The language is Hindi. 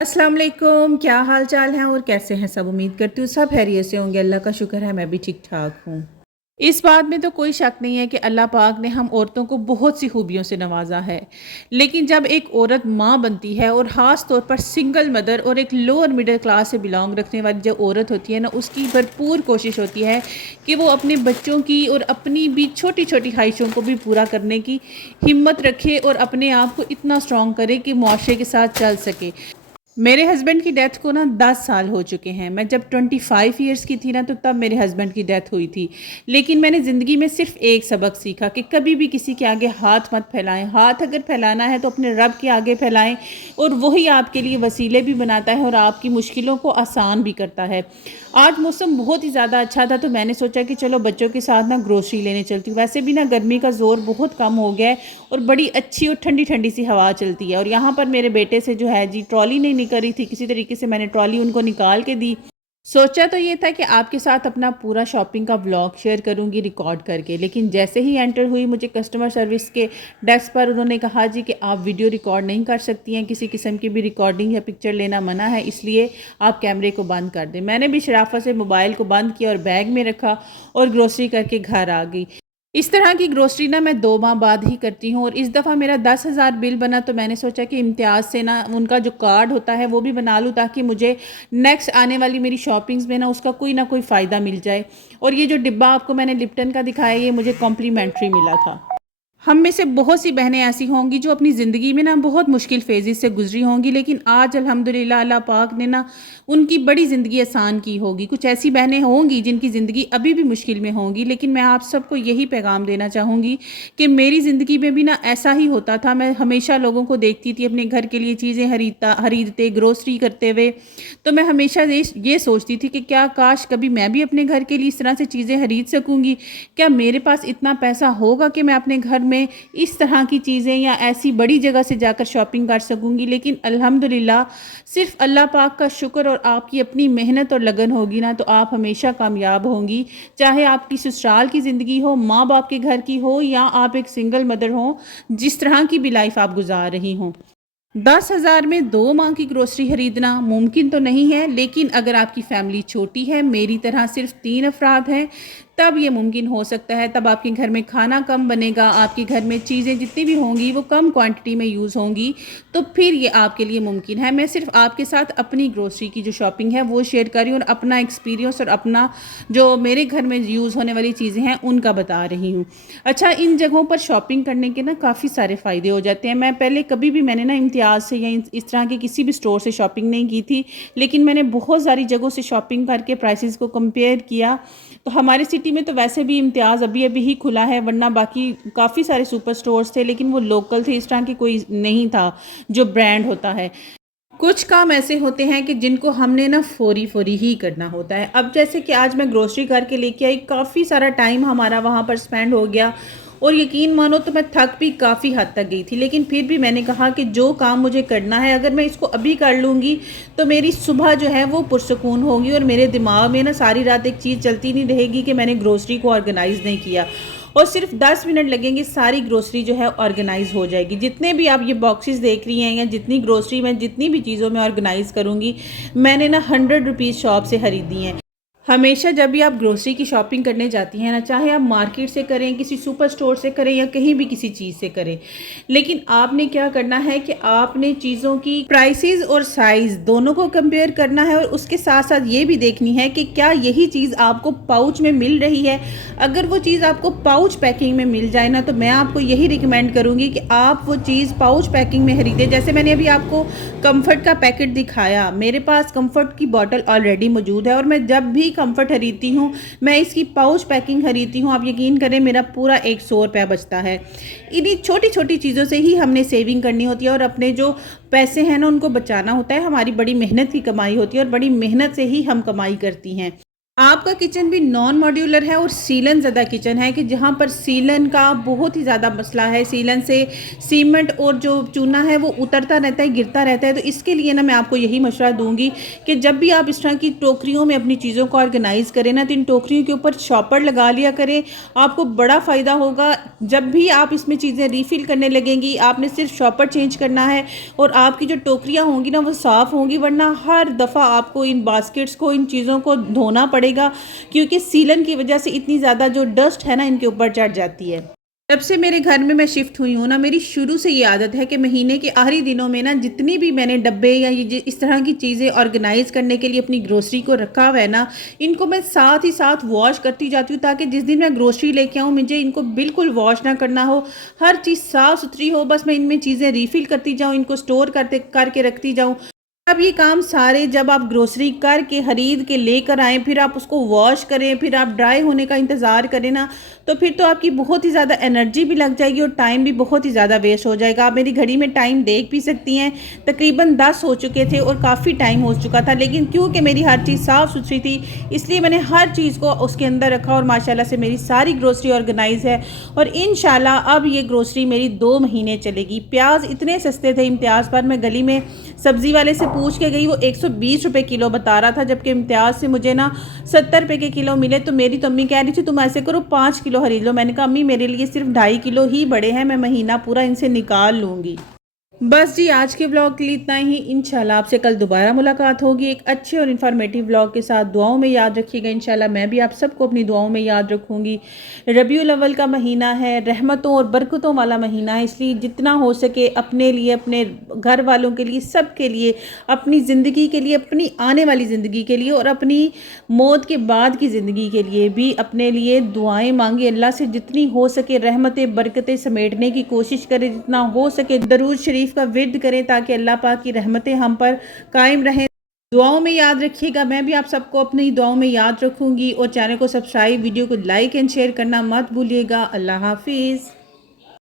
अस्सलाम वालेकुम, क्या हाल चाल है और कैसे हैं सब। उम्मीद करती हूँ सब खैरियत से होंगे। अल्लाह का शुक्र है मैं भी ठीक ठाक हूँ। इस बात में तो कोई शक नहीं है कि अल्लाह पाक ने हम औरतों को बहुत सी खूबियों से नवाजा है। लेकिन जब एक औरत माँ बनती है और ख़ास तौर पर सिंगल मदर और एक लोअर मिडिल क्लास से बिलोंग रखने वाली जो औरत होती है ना, उसकी भरपूर कोशिश होती है कि वो अपने बच्चों की और अपनी भी छोटी छोटी ख्वाहिशों को भी पूरा करने की हिम्मत रखे और अपने आप को इतना स्ट्रॉन्ग करे कि मुआशरे के साथ चल सके। मेरे हस्बैंड की डेथ को ना 10 साल हो चुके हैं। मैं जब 25 ईयर्स की थी ना, तो तब मेरे हस्बैंड की डेथ हुई थी। लेकिन मैंने ज़िंदगी में सिर्फ एक सबक सीखा कि कभी भी किसी के आगे हाथ मत फैलाएं। हाथ अगर फैलाना है तो अपने रब के आगे फैलाएं, और वही आपके लिए वसीले भी बनाता है और आपकी मुश्किलों को आसान भी करता है। आज मौसम बहुत ही ज़्यादा अच्छा था, तो मैंने सोचा कि चलो बच्चों के साथ ना ग्रोसरी लेने चलती हूँ। वैसे भी ना गर्मी का ज़ोर बहुत कम हो गया है और बड़ी अच्छी और ठंडी ठंडी सी हवा चलती है। और यहाँ पर मेरे बेटे से जो है जी ट्रॉली नहीं निकल रही थी, किसी तरीके से मैंने ट्रॉली उनको निकाल के दी। सोचा तो ये था कि आपके साथ अपना पूरा शॉपिंग का व्लॉग शेयर करूंगी रिकॉर्ड करके, लेकिन जैसे ही एंटर हुई मुझे कस्टमर सर्विस के डेस्क पर उन्होंने कहा जी कि आप वीडियो रिकॉर्ड नहीं कर सकती हैं, किसी किस्म की भी रिकॉर्डिंग या पिक्चर लेना मना है, इसलिए आप कैमरे को बंद कर दें। मैंने भी शराफत से मोबाइल को बंद किया और बैग में रखा और ग्रोसरी करके घर आ गई। इस तरह की ग्रोसरी ना मैं 2 माह बाद ही करती हूँ, और इस दफ़ा मेरा 10,000 बिल बना, तो मैंने सोचा कि इम्तियाज़ से ना उनका जो कार्ड होता है वो भी बना लूँ, ताकि मुझे नेक्स्ट आने वाली मेरी शॉपिंग्स में ना कोई फ़ायदा मिल जाए। और ये जो डिब्बा आपको मैंने लिप्टन का दिखाया, ये मुझे कॉम्प्लीमेंट्री मिला था। हम में से बहुत सी बहनें ऐसी होंगी जो अपनी ज़िंदगी में ना बहुत मुश्किल फेजेस से गुजरी होंगी, लेकिन आज अल्हम्दुलिल्लाह अल्लाह पाक ने ना उनकी बड़ी ज़िंदगी आसान की होगी। कुछ ऐसी बहनें होंगी जिनकी ज़िंदगी अभी भी मुश्किल में होंगी, लेकिन मैं आप सबको यही पैगाम देना चाहूँगी कि मेरी ज़िंदगी में भी ना ऐसा ही होता था। मैं हमेशा लोगों को देखती थी अपने घर के लिए चीज़ें खरीदते ग्रोसरी करते हुए, तो मैं हमेशा ये सोचती थी कि क्या काश कभी मैं भी अपने घर के लिए इस तरह से चीज़ें खरीद सकूँगी। क्या मेरे पास इतना पैसा होगा कि मैं अपने घर में इस तरह की चीज़ें या ऐसी बड़ी जगह से जाकर शॉपिंग कर सकूंगी। लेकिन अल्हम्दुलिल्लाह सिर्फ अल्लाह पाक का शुक्र और आपकी अपनी मेहनत और लगन होगी ना, तो आप हमेशा कामयाब होंगी। चाहे आपकी ससुराल की ज़िंदगी हो, माँ बाप के घर की हो, या आप एक सिंगल मदर हो, जिस तरह की भी लाइफ आप गुजार रही हों। 10,000 में 2 माह की ग्रोसरी खरीदना मुमकिन तो नहीं है, लेकिन अगर आपकी फैमिली छोटी है, मेरी तरह सिर्फ 3 अफराद हैं, तब ये मुमकिन हो सकता है। तब आपके घर में खाना कम बनेगा, आपके घर में चीज़ें जितनी भी होंगी वो कम क्वांटिटी में यूज़ होंगी, तो फिर ये आपके लिए मुमकिन है। मैं सिर्फ आपके साथ अपनी ग्रोसरी की जो शॉपिंग है वो शेयर कर रही हूँ, और अपना एक्सपीरियंस और अपना जो मेरे घर में यूज़ होने वाली चीज़ें हैं उनका बता रही हूँ। अच्छा, इन जगहों पर शॉपिंग करने के ना काफ़ी सारे फ़ायदे हो जाते हैं। मैं पहले कभी भी मैंने ना इम्तियाज़ से या इस तरह के किसी भी स्टोर से शॉपिंग नहीं की थी, लेकिन मैंने बहुत सारी जगहों से शॉपिंग करके प्राइसेस को कंपेयर किया। तो हमारे सिटी में तो वैसे भी इम्तियाज़ अभी अभी ही खुला है, वरना बाकी काफ़ी सारे सुपर स्टोर्स थे, लेकिन वो लोकल थे, इस तरह की कोई नहीं था जो ब्रांड होता है। कुछ काम ऐसे होते हैं कि जिनको हमने ना फ़ौरी फ़ौरी ही करना होता है। अब जैसे कि आज मैं ग्रोसरी करके लेके आई, काफ़ी सारा टाइम हमारा वहाँ पर स्पेंड हो गया, और यकीन मानो तो मैं थक भी काफ़ी हद तक गई थी। लेकिन फिर भी मैंने कहा कि जो काम मुझे करना है, अगर मैं इसको अभी कर लूँगी तो मेरी सुबह जो है वो पुरसकून होगी, और मेरे दिमाग में ना सारी रात एक चीज़ चलती नहीं रहेगी कि मैंने ग्रोसरी को ऑर्गेनाइज़ नहीं किया। और सिर्फ 10 मिनट लगेंगे, सारी ग्रोसरी जो है ऑर्गेनाइज हो जाएगी। जितने भी आप ये बॉक्सेस देख रही हैं, या जितनी ग्रोसरी मैं जितनी भी चीज़ों में ऑर्गेनाइज़ करूँगी, मैंने ना 100 रुपीज़ शॉप से ख़रीदी हैं। हमेशा जब भी आप ग्रोसरी की शॉपिंग करने जाती हैं ना, चाहे आप मार्केट से करें, किसी सुपर स्टोर से करें, या कहीं भी किसी चीज़ से करें, लेकिन आपने क्या करना है कि आपने चीज़ों की प्राइसेस और साइज़ दोनों को कंपेयर करना है, और उसके साथ साथ ये भी देखनी है कि क्या यही चीज़ आपको पाउच में मिल रही है। अगर वो चीज़ आपको पाउच पैकिंग में मिल जाए ना, तो मैं आपको यही रिकमेंड करूँगी कि आप वो चीज़ पाउच पैकिंग में खरीदें। जैसे मैंने अभी आपको कंफर्ट का पैकेट दिखाया, मेरे पास कंफर्ट की बॉटल ऑलरेडी मौजूद है, और मैं जब भी कंफर्ट खरीदती हूँ मैं इसकी पाउच पैकिंग खरीदती हूँ। आप यकीन करें, मेरा पूरा 100 रुपया बचता है। इन्हीं छोटी छोटी चीज़ों से ही हमने सेविंग करनी होती है, और अपने जो पैसे हैं ना उनको बचाना होता है। हमारी बड़ी मेहनत की कमाई होती है, और बड़ी मेहनत से ही हम कमाई करती हैं। आपका किचन भी नॉन मॉड्यूलर है और सीलन ज़्यादा किचन है कि जहाँ पर सीलन का बहुत ही ज़्यादा मसला है। सीलन से सीमेंट और जो चूना है वो उतरता रहता है, गिरता रहता है। तो इसके लिए ना मैं आपको यही मशवरा दूंगी कि जब भी आप इस तरह की टोकरियों में अपनी चीज़ों को ऑर्गेनाइज़ करें ना, तो इन टोकरियों के ऊपर शॉपर लगा लिया करें। आपको बड़ा फ़ायदा होगा। जब भी आप इसमें चीज़ें रीफ़िल करने लगेंगी, आपने सिर्फ शॉपर चेंज करना है और आपकी जो टोकरियाँ होंगी ना वो साफ़ होंगी, वरना हर दफ़ा आपको इन बास्केट्स को, इन चीज़ों को धोना पड़ेगा, क्योंकि सीलन की वजह से इतनी ज़्यादा जो डस्ट है ना इनके ऊपर चढ़ जाती है। जब से मेरे घर में मैं शिफ्ट हुई हूँ ना, मेरी शुरू से ये आदत है कि महीने के आखिरी दिनों में ना जितनी भी मैंने डब्बे या ये इस तरह की चीज़ें ऑर्गेनाइज करने के लिए अपनी ग्रोसरी को रखा हुआ है ना, इनको मैं साथ ही साथ वॉश करती जाती हूँ, ताकि जिस दिन मैं ग्रोसरी लेके आऊँ मुझे इनको बिल्कुल वॉश ना करना हो, हर चीज़ साफ़ सुथरी हो, बस मैं इनमें चीज़ें रीफ़िल करती जाऊँ, इनको स्टोर करते करके रखती जाऊँ। अब ये काम सारे जब आप ग्रोसरी करके खरीद के लेकर आएँ, फिर आप उसको वॉश करें, फिर आप ड्राई होने का इंतज़ार करें ना, तो फिर तो आपकी बहुत ही ज़्यादा एनर्जी भी लग जाएगी और टाइम भी बहुत ही ज़्यादा वेस्ट हो जाएगा। आप मेरी घड़ी में टाइम देख भी सकती हैं, तकरीबन 10 हो चुके थे और काफ़ी टाइम हो चुका था, लेकिन क्योंकि मेरी हर चीज़ साफ़ सुथरी थी, इसलिए मैंने हर चीज़ को उसके अंदर रखा और माशाल्लाह से मेरी सारी ग्रोसरी ऑर्गेनाइज़ है। और इंशाल्लाह अब ये ग्रोसरी मेरी 2 महीने चलेगी। प्याज इतने सस्ते थे इम्तियाज़ पर, मैं गली में सब्ज़ी वाले से पूछ के गई, वो 120 रुपये किलो बता रहा था, जबकि इम्तियाज़ से मुझे ना 70 रुपये के किलो मिले। तो मेरी तो अम्मी कह रही थी तुम ऐसे करो 5 किलो खरीद लो। मैंने कहा अम्मी मेरे लिए सिर्फ 2.5 किलो ही बड़े हैं, मैं महीना पूरा इनसे निकाल लूँगी। बस जी, आज के व्लॉग के लिए इतना ही। इंशाल्लाह आपसे कल दोबारा मुलाकात होगी एक अच्छे और इन्फॉर्मेटिव व्लॉग के साथ। दुआओं में याद रखिएगा। इंशाल्लाह मैं भी आप सबको अपनी दुआओं में याद रखूँगी। रबीउल अव्वल का महीना है, रहमतों और बरकतों वाला महीना है, इसलिए जितना हो सके अपने लिए, अपने घर वालों के लिए, सब के लिए, अपनी ज़िंदगी के लिए, अपनी आने वाली ज़िंदगी के लिए और अपनी मौत के बाद की ज़िंदगी के लिए भी अपने लिए दुआएं मांगी। अल्लाह से जितनी हो सके रहमतें बरकतें समेटने की कोशिश करें, जितना हो सके दरूद शरीफ का विर्द करें, ताकि अल्लाह पाक की रहमतें हम पर कायम रहें। दुआओं में याद रखिएगा। मैं भी आप सबको अपनी दुआओं में याद रखूँगी। और चैनल को सब्सक्राइब, वीडियो को लाइक एंड शेयर करना मत भूलिएगा। अल्लाह हाफिज़।